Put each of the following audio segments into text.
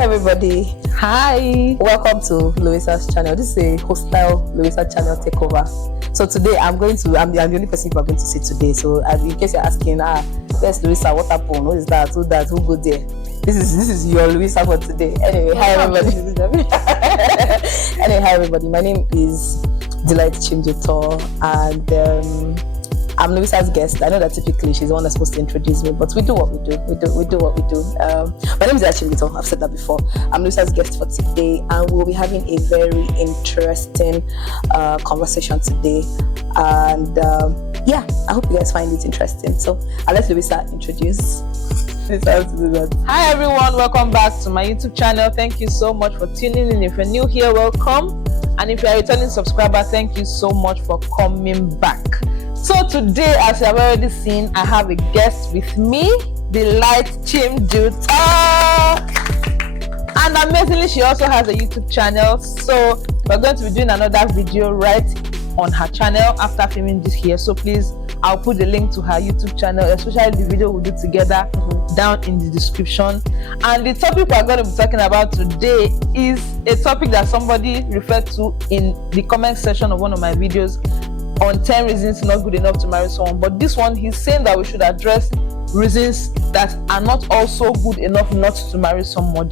Hi everybody. Hi. Welcome to Louisa's channel. This is a hostile Louisa channel takeover. So today I'm the only person you are going to see today. So in case you're asking, where's Louisa? What happened? What is that? Who go there? This is your Louisa for today. Anyway, hi everybody. Hi everybody. My name is Delight Chimjito and I'm Louisa's guest. I know that typically she's the one that's supposed to introduce me, but we do what we do. We do what we do. My name is Chimjito. I've said that before. I'm Louisa's guest for today, and we'll be having a very interesting conversation today. And I hope you guys find it interesting. So I'll let Louisa introduce. Hi everyone, welcome back to my YouTube channel. Thank you so much for tuning in. If you're new here, welcome. And if you're a returning subscriber, thank you so much for coming back. So today, as you have already seen, I have a guest with me, Delight Chimjito. And amazingly, she also has a YouTube channel. So we're going to be doing another video right on her channel after filming this here. So please, I'll put the link to her YouTube channel, especially the video we'll do together, down in the description. And the topic we're going to be talking about today is a topic that somebody referred to in the comment section of one of my videos on 10 reasons not good enough to marry someone. But this one, he's saying that we should address reasons that are not also good enough not to marry someone,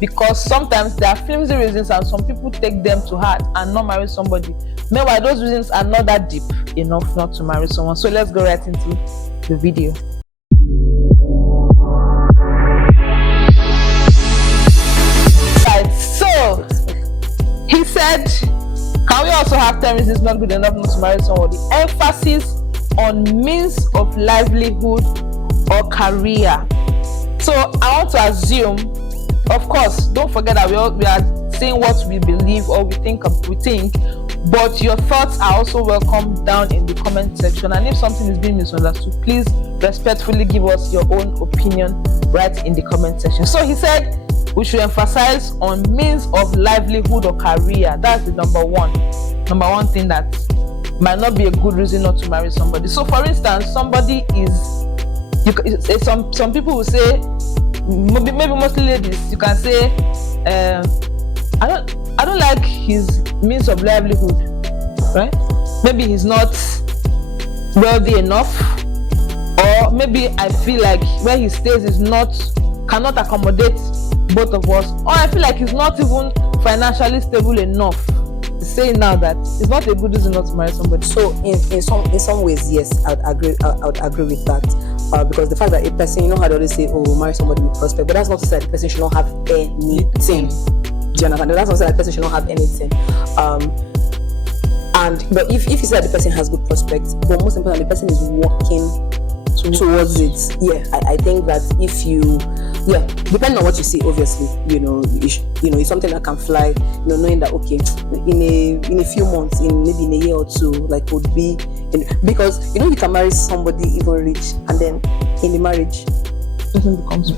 because sometimes there are flimsy reasons and some people take them to heart and not marry somebody. Meanwhile, those reasons are not that deep enough not to marry someone. So let's go right into the video. Right, so he said, can we also have 10 reasons not good enough not to marry somebody? Emphasis on means of livelihood or career. So I want to assume, of course, don't forget that we are saying what we believe or we think, but your thoughts are also welcome down in the comment section. And if something is being misunderstood, please respectfully give us your own opinion right in the comment section. So he said we should emphasize on means of livelihood or career. That's the number one thing that might not be a good reason not to marry somebody. So for instance, somebody is some people will say, maybe mostly ladies, you can say I don't like his means of livelihood, right? Maybe he's not wealthy enough, or maybe I feel like where he stays cannot accommodate both of us, or I feel like he's not even financially stable enough. Saying now that it's not a good reason not to marry somebody. So in some ways, yes, I would agree with that, because the fact that a person, you know how they always say, oh, marry somebody with prospect, but that's not to say that the person should not have anything. Do you understand? That's not to say that the person should not have anything. But if you say that the person has good prospects, but most importantly, the person is working towards it. Yeah, I think that if you, depending on what you see, obviously, it's something that can fly. Knowing that in a few months, maybe in a year or two, like would be, because you can marry somebody even rich, and then in the marriage,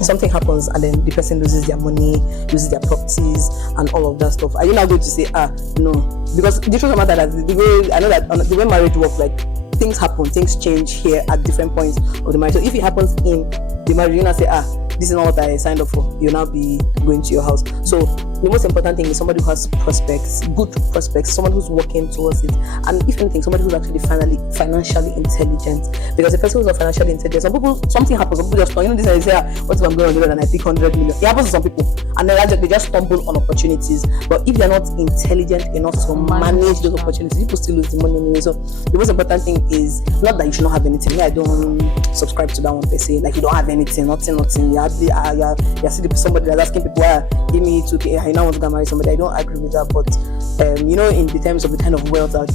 something happens, and then the person loses their money, loses their properties, and all of that stuff. Are you not going to say, no? Because the truth of the matter is that the way marriage works, like, things happen, things change here at different points of the marriage. So if it happens in the marriage, you not say, this is not what I signed up for. You'll now be going to your house. So the most important thing is somebody who has prospects, good prospects, someone who's working towards it, and if anything, somebody who's actually financially intelligent. Because the person who's not financially intelligent, something happens, some people just this is say, what if I'm going to do and I pick 100 million? It happens to some people, and then they just stumble on opportunities. But if they're not intelligent enough to manage those opportunities, people still lose the money anyway. So the most important thing is not that you should not have anything. I don't subscribe to that one per se. Like, you don't have anything, nothing. You're still somebody that's asking people, give me 2K, I now want to go marry somebody. I don't agree with that. But in the terms of the kind of wealth that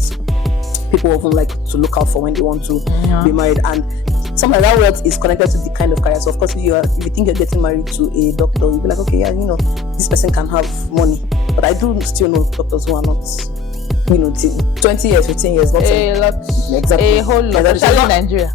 people often like to look out for when they want to be married, and some of that wealth is connected to the kind of career. So of course, if you think you're getting married to a doctor, you'll be like, okay, this person can have money. But I do still know doctors who are not, 20 years, 15 years, not a lot, exactly, a whole lot, especially in Nigeria.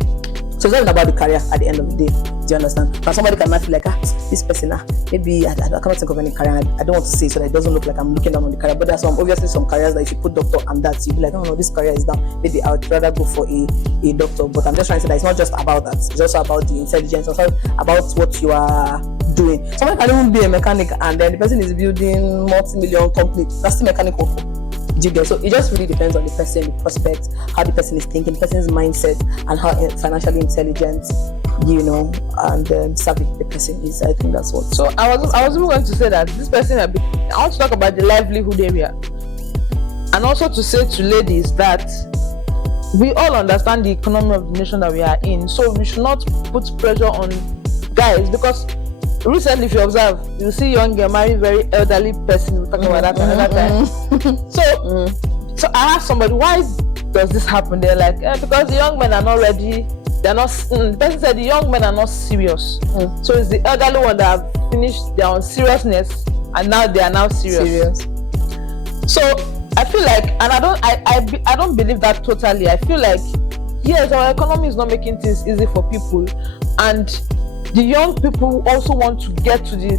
So it's not even about the career at the end of the day. Do you understand? But somebody can feel like, this person, maybe I cannot think of any career. I don't want to say so that it doesn't look like I'm looking down on the career. But there's obviously some careers that if you put doctor and that, you'll be like, oh no, this career is down. Maybe I would rather go for a doctor. But I'm just trying to say that it's not just about that. It's also about the intelligence, also about what you are doing. Someone can even be a mechanic and then the person is building multi-million company. That's still mechanical. Do you get? So it just really depends on the person, the prospect, how the person is thinking, the person's mindset, and how financially intelligent, and savvy the person is. I think that's what. So I was even going to say that this person I want to talk about the livelihood area, and also to say to ladies that we all understand the economy of the nation that we are in, so we should not put pressure on guys, because recently, if you observe, you see young girl marry very elderly person. We'll talk about that another time. So I asked somebody, why does this happen? They're like, because the young men are not ready. They're not. The person said the young men are not serious. So it's the elderly one that have finished their own seriousness, and now they are now serious. So I feel like, and I don't believe that totally. I feel like, yes, our economy is not making things easy for people, and the young people also want to get to the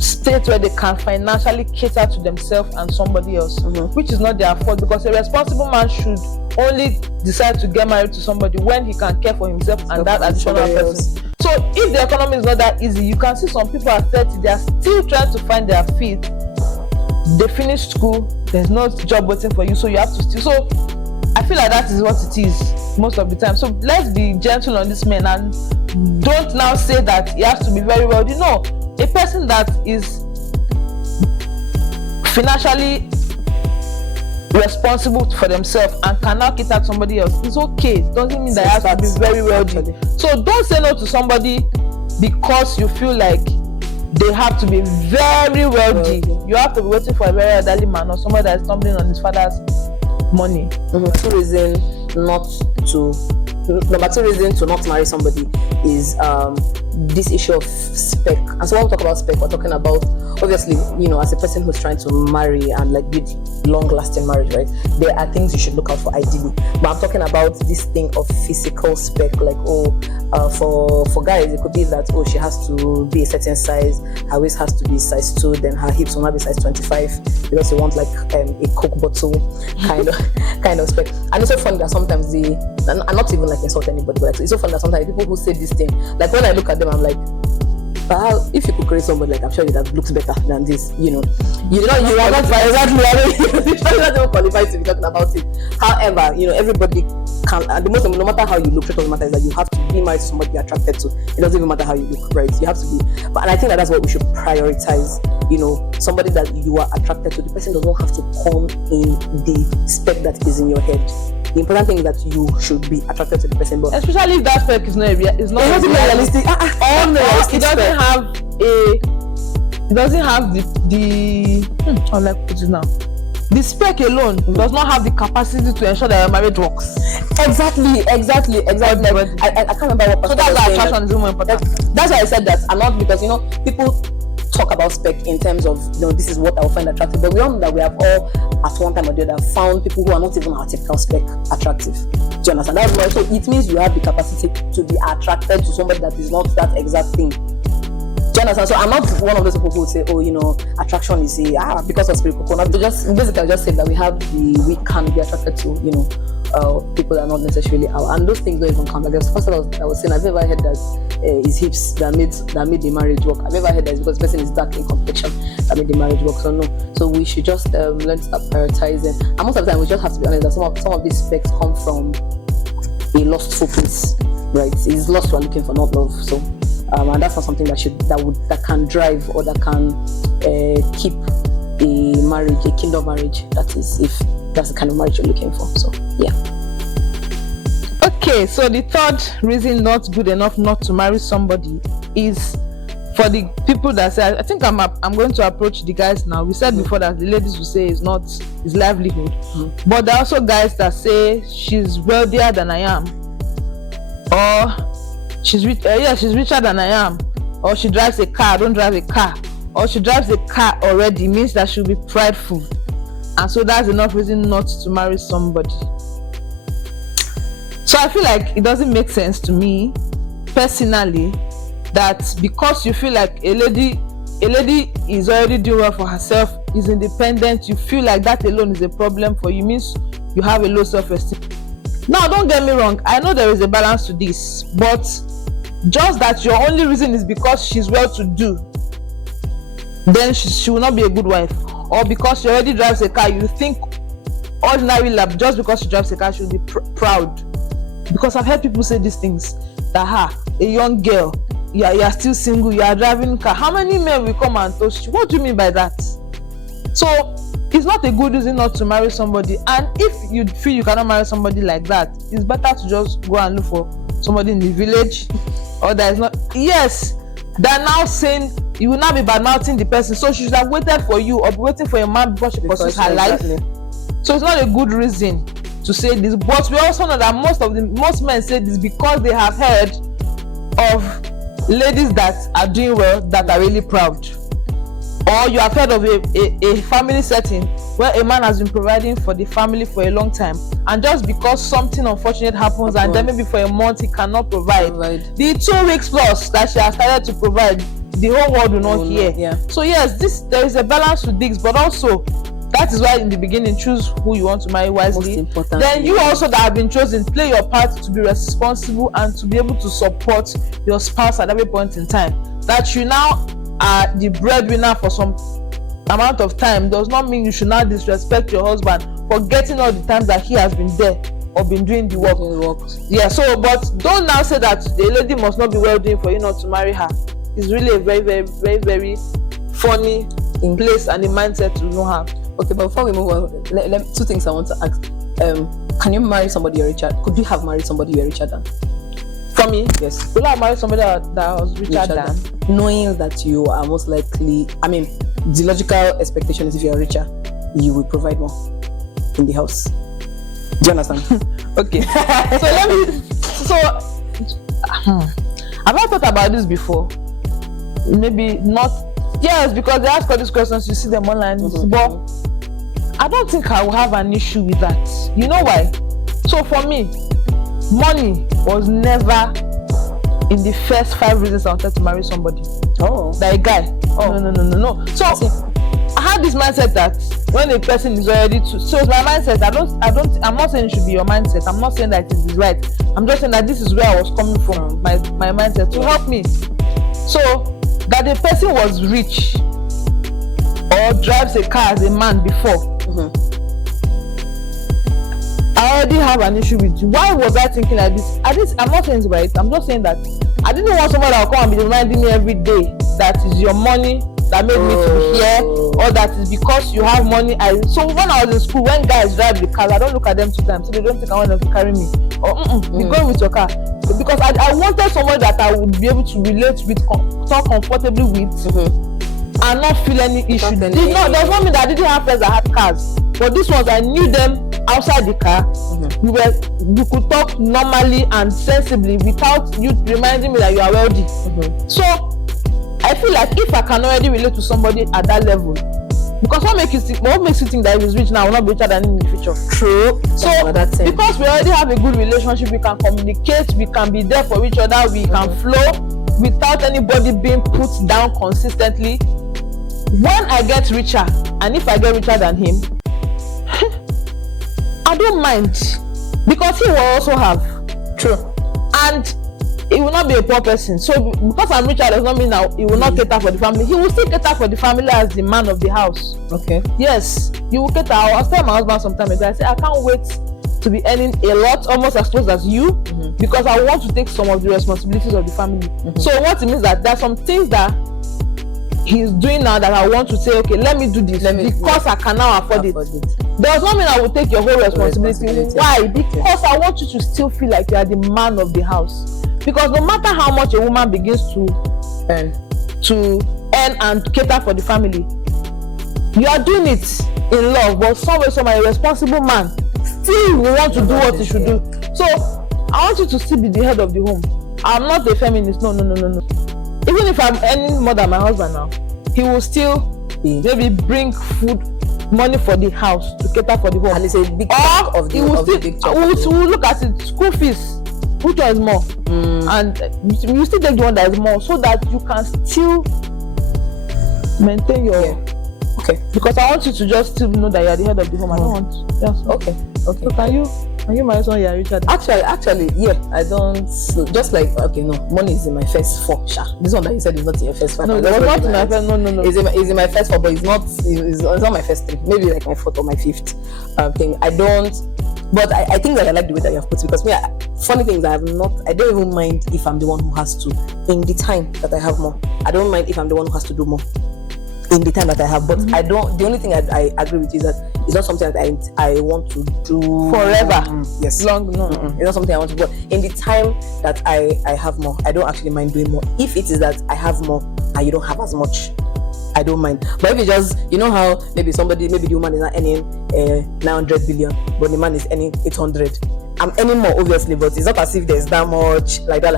state where they can financially cater to themselves and somebody else, which is not their fault, because a responsible man should only decide to get married to somebody when he can care for himself and that additional person. So if the economy is not that easy, you can see some people at 30, they are still trying to find their feet. They finish school, there's no job waiting for you, so you have to still. So I feel like that is what it is most of the time. So let's be gentle on this man and don't now say that he has to be very wealthy. No, a person that is financially responsible for themselves and can now cater to somebody else is okay. It doesn't mean that he has to be very wealthy. So don't say no to somebody because you feel like they have to be very wealthy. You have to be waiting for a very elderly man or somebody that is stumbling on his father's money. Number two reason to not marry somebody is this issue of spec. And so when we talk about spec, we're talking about, obviously, as a person who's trying to marry and like build long-lasting marriage, right? There are things you should look out for ideally. But I'm talking about this thing of physical spec, like for guys, it could be that she has to be a certain size, her waist has to be size 2, then her hips will not be size 25 because you want like a Coke bottle kind of spec. And it's so funny that sometimes I'm not even like insult anybody, but it's so funny that sometimes people who say this thing, like when I look at them, I'm like, if you could create somebody, like I'm sure that looks better than this, you are not exactly qualified to be talking about it. However, everybody can, no matter how you look, the truth of the matter is that you have to be married to somebody you're attracted to. It doesn't even matter how you look, right? You have to be. And I think that's what we should prioritize. Somebody that you are attracted to, the person does not have to come in the spec that is in your head. The important thing is that you should be attracted to the person, but especially if that spec is not realistic. It doesn't have the how like put it now. The spec alone does not have the capacity to ensure that your marriage works. Exactly. I can't remember what. So that's why attraction is more important. That's why I said that. And not because people talk about spec in terms of this is what I will find attractive, but we all know that we have all at one time or the other found people who are not even our typical spec attractive. Do you understand? That's why. So it means you have the capacity to be attracted to somebody that is not that exact thing. Do you understand? So I'm not one of those people who would say, attraction is because of spiritual coconut. They just say that we can be attracted to people that are not necessarily out, and those things don't even count. Like the first I was saying, I've never heard that his hips that made the marriage work. I've never heard that it's because the person is dark in complexion that made the marriage work. So no. So we should just learn to start prioritizing. And most of the time, we just have to be honest that some of these specs come from a lustful place, right? It's lust we're looking for, not love. So and that's not something that can drive or that can keep a marriage, a kingdom marriage. That is, if that's the kind of marriage you're looking for. So yeah. Okay, so the third reason not good enough not to marry somebody is for the people that say, I think I'm going to approach the guys now. We said before that the ladies will say it's not his livelihood, but there are also guys that say she's wealthier than I am, or she's richer than I am, or she drives a car, I don't drive a car, or she drives a car already, means that she'll be prideful, and so that's enough reason not to marry somebody. So I feel like it doesn't make sense to me personally that because you feel like a lady is already doing well for herself, is independent, you feel like that alone is a problem for you, means you have a low self-esteem. Now don't get me wrong, I know there is a balance to this, but just that your only reason is because she's well to do, then she will not be a good wife. Or because she already drives a car, you think ordinary love, just because she drives a car, she will be proud. Because I've heard people say these things, that a young girl, you are still single, you are driving a car, how many men will come and toast you? What do you mean by that? So it's not a good reason not to marry somebody. And if you feel you cannot marry somebody like that, it's better to just go and look for somebody in the village, or that is not. Yes, they're now saying you will not be bad-mouthing the person, so she should have waited for you or be waiting for a man before she pursues her life. So it's not a good reason to say this. But we also know that most men say this because they have heard of ladies that are doing well, that are really proud. Or you have heard of a family setting where a man has been providing for the family for a long time, and just because something unfortunate happens and then maybe for a month he cannot provide. The 2 weeks plus that she has started to provide, the whole world will not hear. Yeah. So yes, there is a balance to this, but also that is why in the beginning, choose who you want to marry wisely. Then you also that have been chosen, play your part to be responsible and to be able to support your spouse at every point in time. That you now are the breadwinner for some amount of time does not mean you should not disrespect your husband for getting all the times that he has been there or been doing the work. Yeah, so but don't now say that the lady must not be well doing for you not to marry her. It's really a very, very, very, very funny place and a mindset to not have. Okay, but before we move on, 2 things I want to ask. Can you marry somebody you're richer? Could you have married somebody you're richer than? For me, yes. Will I marry somebody that was richer than? Knowing that you are most likely, the logical expectation is if you're richer, you will provide more in the house. Do you understand? Okay. I've not thought about this before. Maybe not. Yes, because they ask all these questions, you see them online. But I don't think I will have an issue with that. You know why? So for me, money was never in the first 5 reasons I wanted to marry somebody. Like a guy. No. So I had this mindset that when a person is already so it's my mindset. I'm not saying it should be your mindset. I'm not saying that it is right. I'm just saying that this is where I was coming from, my mindset to help me. So that the person was rich or drives a car as a man before. I already have an issue with you. Why was I thinking like this? I'm not saying it's right. I'm just saying that I didn't want somebody that will come and be reminding me every day that is your money that made me to be here, or that is because you have money. So when I was in school, when guys drive the cars, I don't look at them 2 times, so they don't think I want them to carry me. Or be going with your car. Because I wanted somebody that I would be able to relate with, talk comfortably with, and not feel any issue. Does not mean that I didn't have friends that had cars, but these ones I knew them outside the car. We could talk normally and sensibly without you reminding me that you are wealthy. So I feel like if I can already relate to somebody at that level, because what makes you think that if he's rich now, I will not be richer than him in the future? True. So because we already have a good relationship, we can communicate, we can be there for each other, we can flow without anybody being put down consistently. When I get richer, and if I get richer than him, I don't mind, because he will also have. True. And he will not be a poor person. So because I'm richer does not mean that he will not cater for the family. He will still cater for the family as the man of the house. Okay. Yes, you will cater. I was telling my husband some time ago, I said, I can't wait to be earning a lot, almost as close as you, because I want to take some of the responsibilities of the family. So what it means that there are some things that he's doing now that I want to say, okay, let me do this because I can now afford it. Does not mean I will take your whole responsibility. Why? Because I want you to still feel like you are the man of the house. Because no matter how much a woman begins to earn and cater for the family, you are doing it in love, but somehow a responsible man still will want to do what he should do. So I want you to still be the head of the home. I'm not a feminist. No. Even if I'm earning more than my husband now, he will still maybe bring food, money for the house to cater for the home. And it's a big part of the big chunk. We'll look at it, school fees. Which one is more? And you still take the one that is more, so that you can still maintain your. Okay. Because I want you to just still know that you are the head of the home. I don't want. Yes. Okay. So can you Can you marry someone you are richer than? Actually, yeah, I don't. Just like, okay, no, money is in my first four. Sha. This one that you said is not in your first five. No, it's not in my first. No. It's in my first four, but it's not my first three. Maybe like my fourth or my fifth thing. I don't. But I think that I like the way that you have put it, because funny things, I don't even mind if I'm the one who has to, in the time that I have more. I don't mind if I'm the one who has to do more in the time that I have, but I don't. The only thing I agree with is that it's not something that I want to do forever. Yes, long. No, it's not something I want to do. But in the time that I have more, I don't actually mind doing more. If it is that I have more and you don't have as much, I don't mind. But if you just, you know how maybe the woman is not earning 900 billion, but the man is earning 800. I'm earning more, obviously, but it's not as if there's that much like that.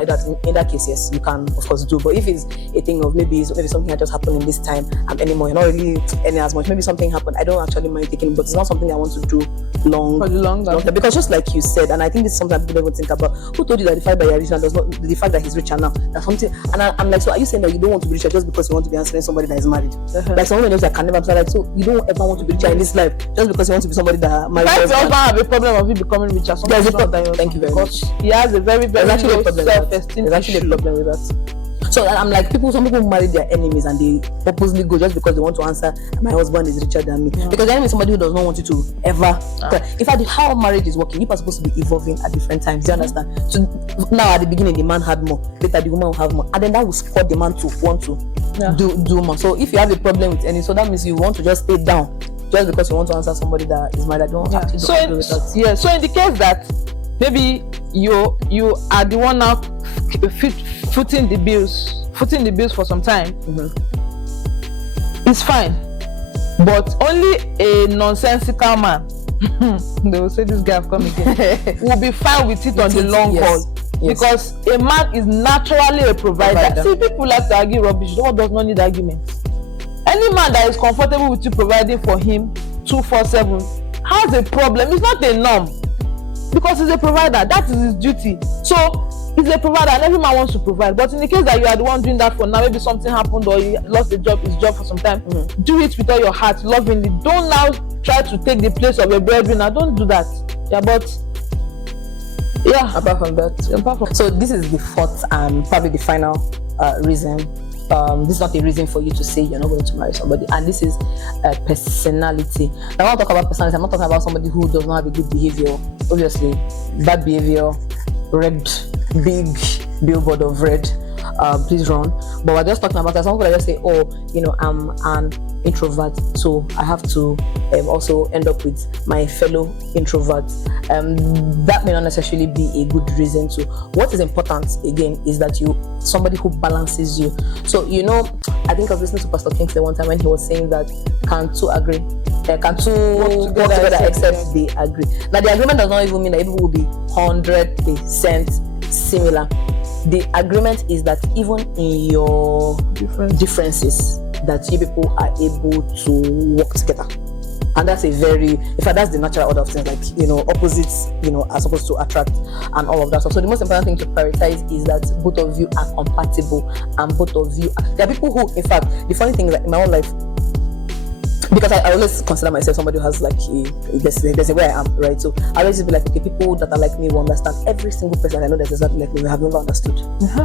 In that case, yes, you can of course do. But if it's a thing of maybe something that just happened in this time, I'm earning more, you're not really earning as much. Maybe something happened, I don't actually mind taking it, but it's not something I want to do long term. Because just like you said, and I think this is something that people don't think about. Who told you that the fact that you're rich now does not, the fact that he's richer now, that's something? And I'm like, so are you saying that you don't want to be richer just because you want to be answering somebody that is married? Like someone else that can never answer, like, so you don't ever want to be richer in this life just because you want to be somebody that married? If you also have a problem of you becoming richer, thank you very much. He has a very, very low self-esteem. There's actually a problem with that. So I'm like, some people marry their enemies and they purposely go just because they want to answer, my husband is richer than me. Because the enemy is somebody who does not want you to ever. In fact, how marriage is working, you are supposed to be evolving at different times. Do you understand? So now at the beginning, the man had more. Later, the woman will have more. And then that will spur the man to want to do more. So if you have a problem with any, so that means you want to just stay down just because you want to answer somebody that is married. I don't have to do with that. Yeah. So in the case that maybe you are the one now footing the bills for some time, it's fine. But only a nonsensical man, they will say this guy have come again, will be fine with it on the long haul. Yes. Because a man is naturally a provider. See, people like to argue rubbish. No one does not need arguments. Any man that is comfortable with you providing for him 24/7 has a problem. It's not a norm. Because he's a provider, that is his duty. So he's a provider and every man wants to provide. But in the case that you are the one doing that for now, maybe something happened or you lost his job for some time, do it with all your heart, lovingly. Don't now try to take the place of a breadwinner. Don't do that. Apart from that, so this is the fourth and probably the final reason. This is not a reason for you to say you're not going to marry somebody, and this is personality. Now, I want to talk about personality. I'm not talking about somebody who does not have a good behavior. Obviously, bad behavior, red, big billboard of red, please run. But we're just talking about that. Some people just say, I'm an introvert, so I have to also end up with my fellow introverts. That may not necessarily be a good reason to. What is important again is that somebody who balances you. So I think I was listening to Pastor Kingsley one time when he was saying that can two agree? Can two work together except they agree? Now the agreement does not even mean that people will be 100% similar. The agreement is that even in your differences, that you people are able to work together. And that's that's the natural order of things, like, opposites, are supposed to attract and all of that. So the most important thing to prioritize is that both of you are compatible and both of you there are people who, in fact, the funny thing is that in my own life, because I always consider myself somebody who has there's a way I am, right? So I always be like, okay, people that are like me will understand. Every single person I know that's exactly like me, we have never understood.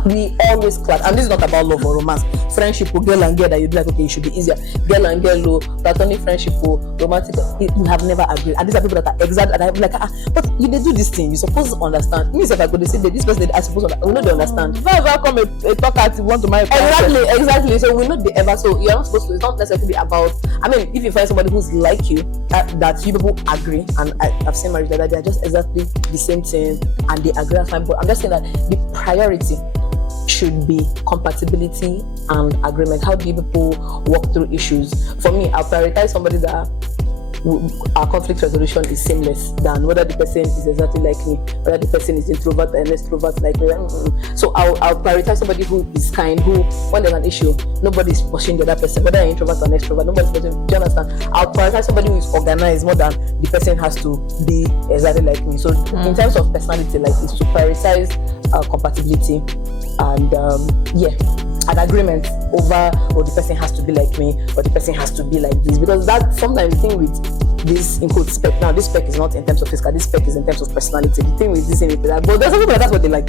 We always clash, and this is not about love or romance. Friendship, girl and girl, that you'd be like, okay, it should be easier. Girl and girl, platonic friendship, romantic, we have never agreed. And these are people that are exact, and I'm like, but you they do this thing, you're supposed to understand. Me, if I go to say that this person I supposed to, we know they understand. If I ever come a talker to want to marry, exactly. So we know they ever. So you're not supposed to. It's not necessarily about. I mean, if you find somebody who's like you, that you people agree, and I've seen marriage that they are just exactly the same thing and they agree, that's fine. But I'm just saying that the priority should be compatibility and agreement. How do you people work through issues? For me, I'll prioritize somebody that our conflict resolution is seamless than whether the person is exactly like me, whether the person is introvert and extrovert like me. So I'll prioritize somebody who is kind, who, when there's an issue, nobody's pushing the other person, whether an introvert or an extrovert, nobody's pushing. Do you understand? I'll prioritize somebody who is organized more than the person has to be exactly like me. So in terms of personality, it's to prioritize compatibility and an agreement over, oh, the person has to be like me, or the person has to be like this. Because that sometimes the thing with this in quote spec. Now this spec is not in terms of physical. This spec is in terms of personality. The thing with this thing is that, but there's something like that's what they like.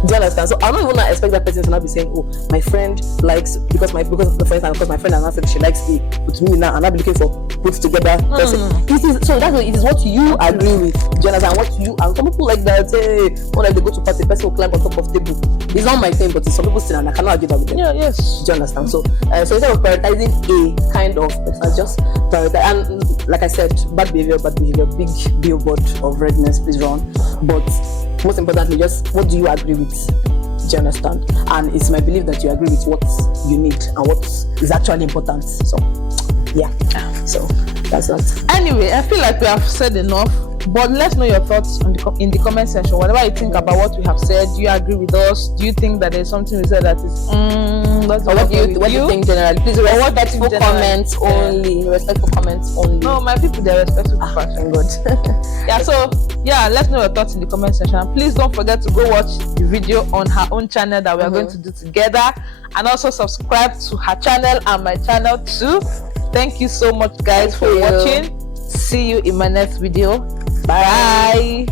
Do you understand? So I don't even expect that person to not be saying, oh, my friend likes because my friend has not said she likes A, but me now, and I'll be looking for put together person. It is so that's what it is what you agree with. Do you understand? What you and some people like that, hey, when like they go to party, person will climb on top of table. It's not my thing, but it's some people still and I cannot argue that with them. Yeah, yes. Do you understand? So instead of prioritizing a kind of person, just prioritize. And like I said, bad behavior, big billboard of redness, please run. But most importantly, just what do you agree with? Do you understand? And it's my belief that you agree with what you need and what is actually important. So yeah, so that's that. Anyway, I feel like we have said enough, but let's know your thoughts in the comment section. Whatever you think about what we have said, do you agree with us? Do you think that there's something we said that is what do you think generally? Please respectful comments only. Respectful comments only. No, my people, they're respectful. Thank God. Yeah, so yeah, let's know your thoughts in the comment section. And please don't forget to go watch the video on her own channel that we are going to do together, and also subscribe to her channel and my channel too. Thank you so much, guys, for watching. See you in my next video. Bye.